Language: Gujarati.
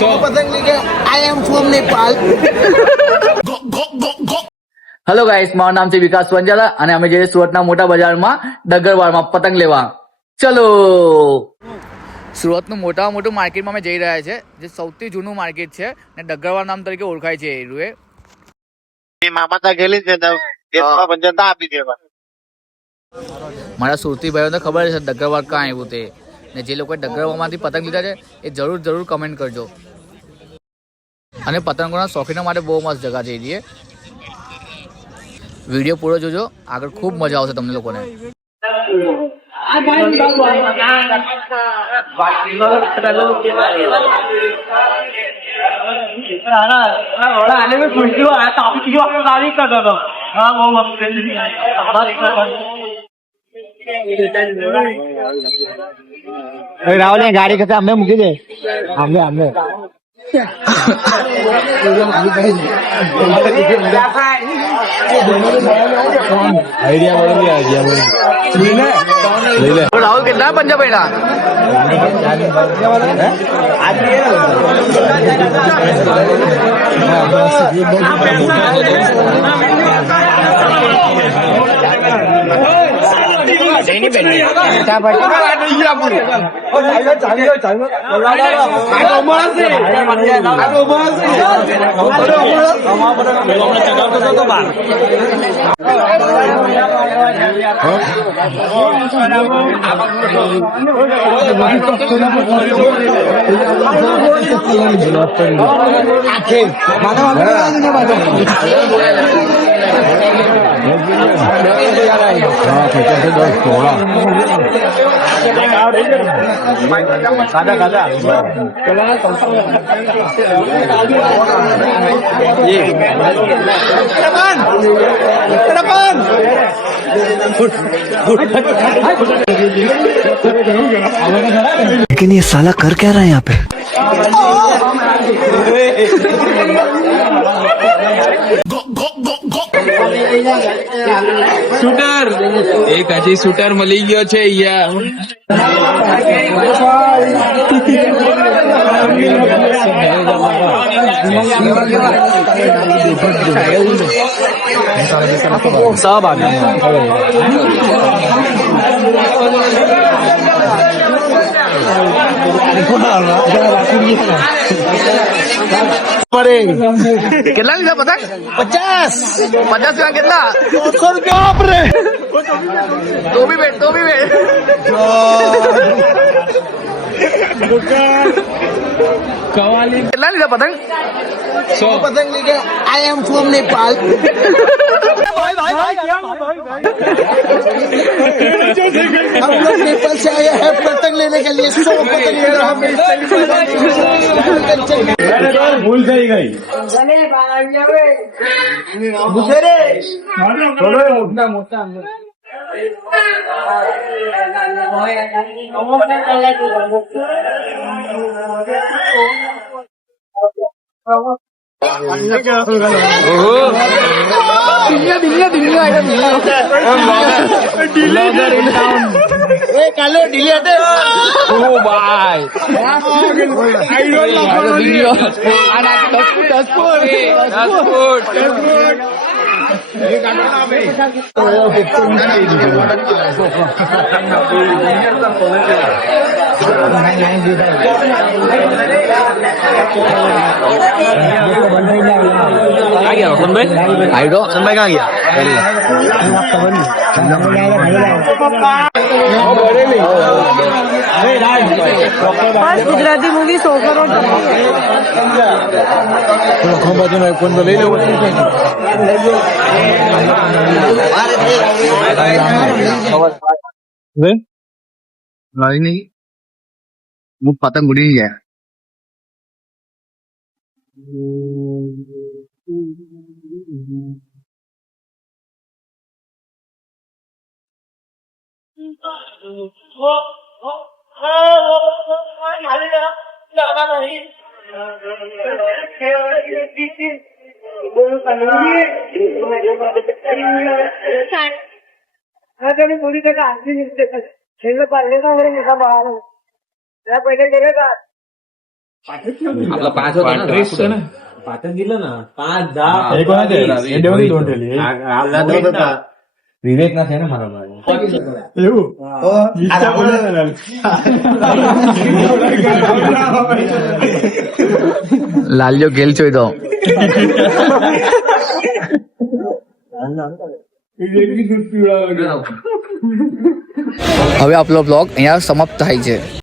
पतंग लेके I am from Nepal. Hello guys, મારું નામ છે વિકાસ વંજાલા અને અમે જઈએ સુરતના મોટા બજારમાં ડગરવાડમાં પતંગ લેવા. ચલો. સુરતનું મોટામાં મોટું માર્કેટમાં અમે જઈ રહ્યા છે, જે સૌથી જૂનું માર્કેટ છે ને ડગરવાડ નામ તરીકે ઓળખાય છે. એ મામા તા ગયેલી છે આપી દેવા. મારા સુરતી ભાઈઓને ખબર છે ડગરવાડ ક્યાં આવ્યું તે, ને જે લોકોએ ડગરવાડમાંથી પતંગ લીધા છે એ જરૂર કમેન્ટ કરજો. અને પતંગોના શોખીનો માટે બહુ મસ્ત જગા છે. એ વિડીયો પૂરો જોજો, આગળ ખૂબ મજા આવશે તમને લોકોને. राहुल गाड़ी कहते हमें मुझे दे हमें हमें आइडिया રાહુલ કેટલા પંજા પડ્યા? लेकिन ये साला कर क्या रहा है यहाँ पे? શૂટર એક હજી શૂટર મળી ગયો છે सब आ गए. કેટલા લીધા પતંગ? 50 કેટલા? 200 રૂપિયા વાપરે. તો બી બેઠ કેટલા લીધા પતંગ? 100 पतंग लेके आई एम फ्रॉम नेपाल। हम लोग नेपाल से आए हैं पतंग लेने के लिए। 100 पतंग ले रहा भूल गई ગુજરાતી મૂવી 100 કરોડ लई लो नहीं वो पतंग उड़ी नहीं गया. पूरी जगह आंधी मिलते पहले का मेरे निकाह बाहर है पहले जगह आपला 5 होता ना 35 છે ને पाठच दिलं ना 5 10 એ કોના છે એ દેવની દોઢ થેલી आला दोन होता विवेक ना છે ને મારા ભાઈ એવું આ રાહુલ લાલ્યો ગેલ જોઈ દો હવે આપણો બ્લોગ અહીંયા સમાપ્ત થાય છે.